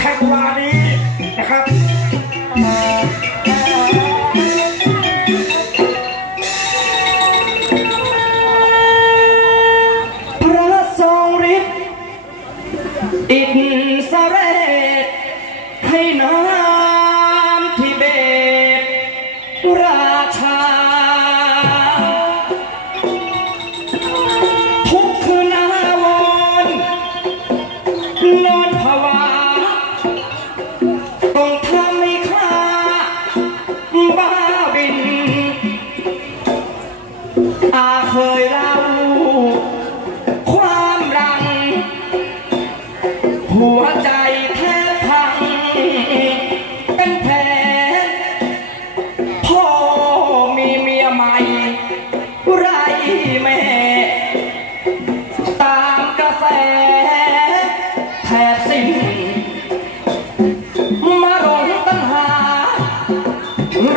ธันวานี้นะครับ พระทรงฤทธิ์อิสเรศให้น้ำทิเบตราชา ต้องทำให้ข้าบ้าบิน อาเคยเล่าความรัง หัวใจแทบพัง เป็นแผลพ่อมีเมียใหม่ ไรแม่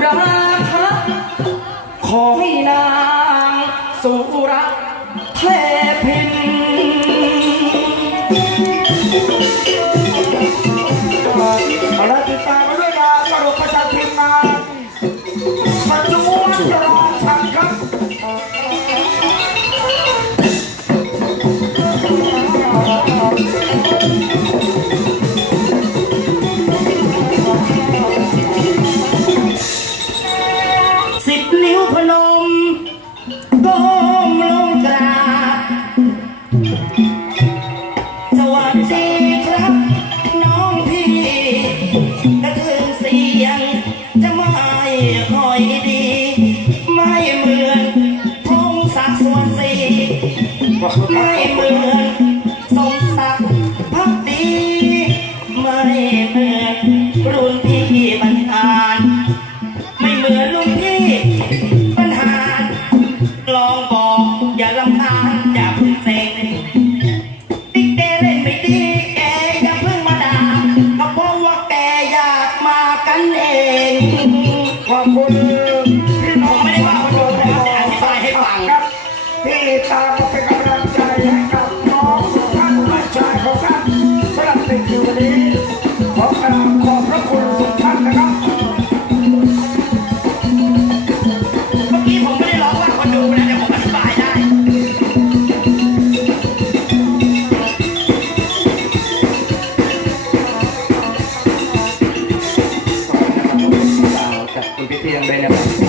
ราคะของนางสุรักเทพินราติดตามมาด้วยนะตลกประจำทีมงานสัจมวนตลอดชัน พนมก้ อย่าลำคาญอย่าเพึ่งเซ็งติ๊กแกเล่นไม่ดีแกอย่าเพิ่งมาด่าก็เพราะว่าแกอยากมากันเองขอบคุณพี่น้องผมไม่ได้ว่าคนดูนแต่อธิบายให้ฟังครับ ที่ตามมาเป็นกำลังใจให้กับ riêng đây nè